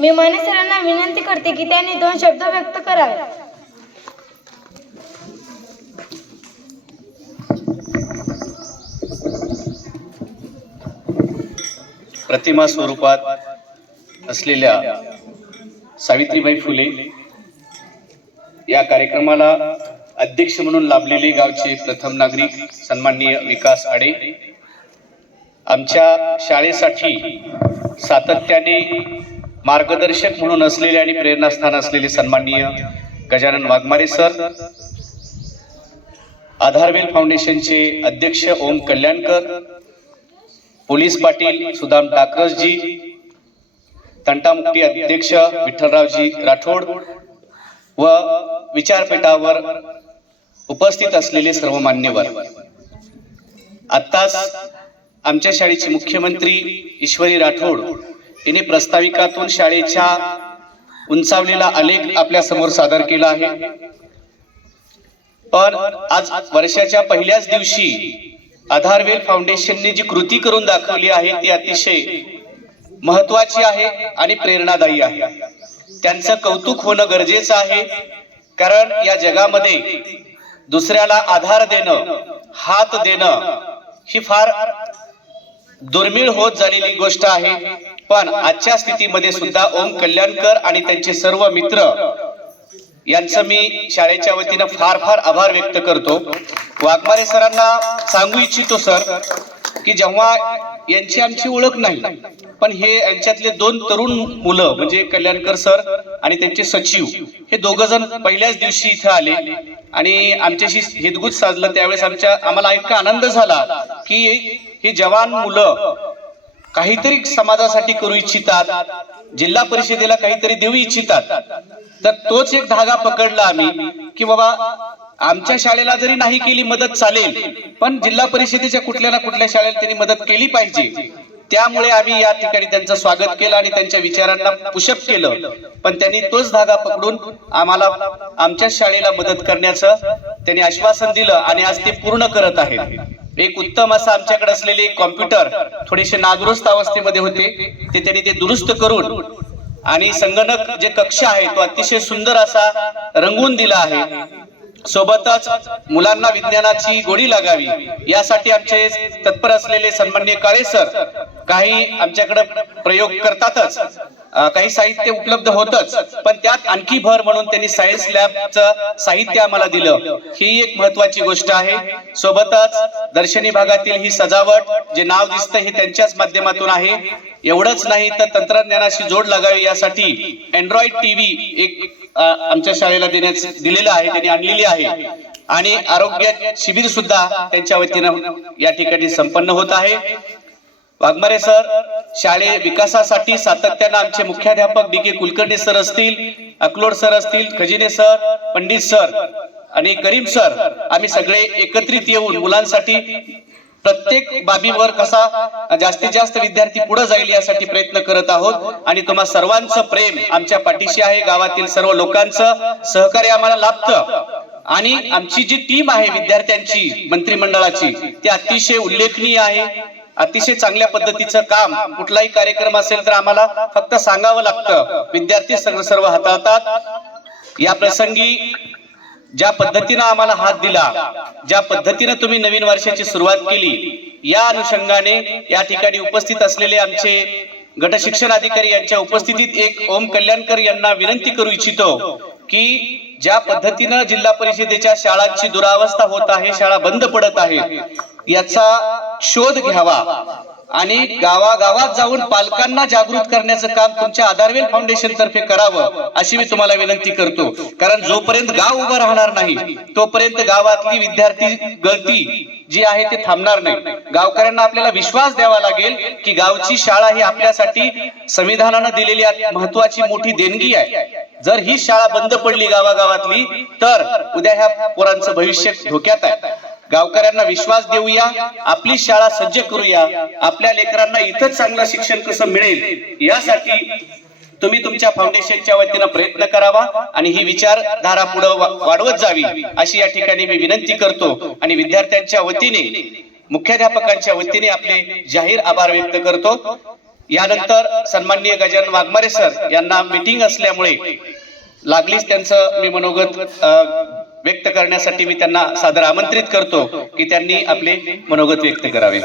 मी माने सरांना विनंती करते की त्यांनी दोन शब्द व्यक्त करावे. प्रतिमा स्वरूपात असलेल्या सावित्रीबाई फुले या कार्यक्रमाला अध्यक्ष म्हणून लाभलेले गावचे प्रथम नागरिक सन्माननीय विकास आडे आमच्या शाळेसाठी सातत्याने मार्गदर्शक म्हणून असलेले आणि प्रेरणास्थान असलेले सन्माननीय गजानन वाघमारे सर आधारवेल फाउंडेशनचे अध्यक्ष ओम कल्याणकर पोलीस पाटील सुदाम टाकरसजी तंटामुक्ती अध्यक्ष विठ्ठलरावजी राठोड व विचारपीठावर उपस्थित असलेले सर्व मान्यवर. आत्ताच आमच्या शाळेचे मुख्यमंत्री ईश्वरी राठोड तिने प्रस्ताविकातून शाळेच्या उंचावलेला आलेख आपल्यासमोर सादर केला आहे. पण आज वर्षाच्या पहिल्याच दिवशी आधारवेल फाउंडेशनने जी कृती करून दाखवली आहे ती अतिशय महत्वाची आहे आणि प्रेरणादायी आहे. त्यांचं कौतुक होणं गरजेचं आहे कारण या जगामध्ये दुसऱ्याला आधार देणं हात देणं ही फार दुर्मिळ होत झालेली गोष्ट आहे. पण आजच्या स्थितीमध्ये सुद्धा ओम कल्याणकर आणि त्यांचे सर्व मित्र यांचं मी शाळेच्या वतीनं फार फार आभार व्यक्त करतो. वाघमारे सरांना सांगू इच्छितो सर की जेव्हा यांची आमची ओळख नाही पण हे यांच्यातले दोन तरुण मुलं म्हणजे कल्याणकर सर आणि त्यांचे सचिव हे दोघ जण पहिल्याच दिवशी इथे आले आणि आमच्याशी हितगुज साधलं. त्यावेळेस आमच्या आम्हाला इतका आनंद झाला की हे जवान मुलं काहीतरी समाजासाठी करू इच्छितात जिल्हा परिषदेला काहीतरी देऊ इच्छितात. तर तोच एक धागा पकडला आम्ही की बाबा आमच्या शाळेला जरी नाही केली मदत चालेल पण जिल्हा परिषदेच्या कुठल्या ना कुठल्या शाळेला त्यांनी मदत केली पाहिजे. त्यामुळे आम्ही या ठिकाणी त्यांचं स्वागत केलं आणि त्यांच्या विचारांना पुशअप केलं. पण त्यांनी तोच धागा पकडून आम्हाला आमच्या शाळेला मदत करण्याचं त्यांनी आश्वासन दिलं आणि आज ते पूर्ण करत आहेत. एक उत्तम असं आमच्याकडे असलेले कॉम्प्युटर थोडेसे नादुरुस्त अवस्थेमध्ये होते. ते त्यांनी ते दुरुस्त करून आणि संगणक जे कक्ष आहे तो अतिशय सुंदर असा रंगून दिला आहे. सोबतच मुलांना विज्ञानाची गोडी लागावी यासाठी आमचे तत्पर असलेले सन्मान्य काळे सर काही आमच्याकडे प्रयोग करतातच. काही साहित्य उपलब्ध होतच पण त्यात आणखी भर म्हणून त्यांनी सायन्स लॅबचं साहित्य आम्हाला दिलं. ही एक महत्वाची गोष्ट आहे. सोबतच दर्शनी भागातील ही सजावट जे नाव दिसतं हे त्यांच्याच माध्यमातून आहे. एवढंच नाही तर तंत्रज्ञानाशी जोड लागावी यासाठी अँड्रॉइड टीव्ही एक आमच्या शाळेला देण्यास दिलेलं आहे त्यांनी आणलेली आहे. आणि आरोग्य शिबिर सुद्धा त्यांच्या वतीनं या ठिकाणी संपन्न होत आहे. वाघमारे सर शाळे विकासासाठी सातत्यानं आमचे मुख्याध्यापक डी के कुलकर्णी सर असतील अकलोड सर असतील खजिने सर पंडित सर आणि करीम सर आम्ही सगळे एकत्रित येऊन मुलांसाठी प्रत्येक बाबीवर कसा जास्तीत जास्त विद्यार्थी पुढे जाईल यासाठी प्रयत्न करत आहोत. आणि तुम्हा सर्वांचं प्रेम आमच्या पाठीशी आहे गावातील सर्व लोकांचं सहकार्य आम्हाला लाभतं. आणि आमची जी टीम आहे विद्यार्थ्यांची मंत्रिमंडळाची ती अतिशय उल्लेखनीय आहे. अतिशय चांगल्या पद्धतीचं काम कुठलाही कार्यक्रम असेल तर आम्हाला फक्त सांगावं लागतं. विद्यार्थी सर्व सर्व हाताळतात. या प्रसंगी ज्या पद्धतीनं आम्हाला हात दिला ज्या पद्धतीनं तुम्ही नवीन वर्षाची सुरुवात केली या अनुषंगाने या ठिकाणी उपस्थित असलेले आमचे गट शिक्षण अधिकारी यांच्या उपस्थितीत एक ओम कल्याणकर यांना विनंती करू इच्छितो की ज्या पद्धतीनं जिल्हा परिषदेच्या शाळांची दुरावस्था होत आहे शाळा बंद पडत आहे याचा शोध घ्यावा. आणि गावागावात जाऊन पालकांना जागृत करण्याचं काम तुमच्या आधारवेल फाउंडेशन तर्फे करावं अशी मी तुम्हाला विनंती करतो. कारण जोपर्यंत गाव उभं राहणार नाही तोपर्यंत गावातली विद्यार्थी गळती जी आहे ते थांबणार नाही. गावकऱ्यांना आपल्याला विश्वास द्यावा लागेल की गावची शाळा ही आपल्यासाठी संविधानानं दिलेली महत्वाची मोठी देणगी आहे. जर ही शाळा बंद पडली गावागावातली तर उद्या ह्या पोरांचं भविष्य धोक्यात आहे. गावकऱ्यांना विश्वास देऊया आपली शाळा सज्ज करूया आपल्या लेकरांना इथंच चांगलं शिक्षण कसं मिळेल यासाठी तुम्ही तुमच्या फाउंडेशनच्या वतीनं प्रयत्न करावा आणि ही विचारधारा पुढे वाढवत जावी अशी या ठिकाणी मी विनंती करतो. आणि विद्यार्थ्यांच्या वतीने मुख्याध्यापकांच्या वतीने आपले जाहीर आभार व्यक्त करतो. यानंतर सन्माननीय गजानन वाघमारे सर यांना मीटिंग असल्यामुळे लागलीच त्यांचं मी मनोगत व्यक्त करण्यासाठी मी त्यांना सादर आमंत्रित करतो की त्यांनी आपले मनोगत व्यक्त करावे.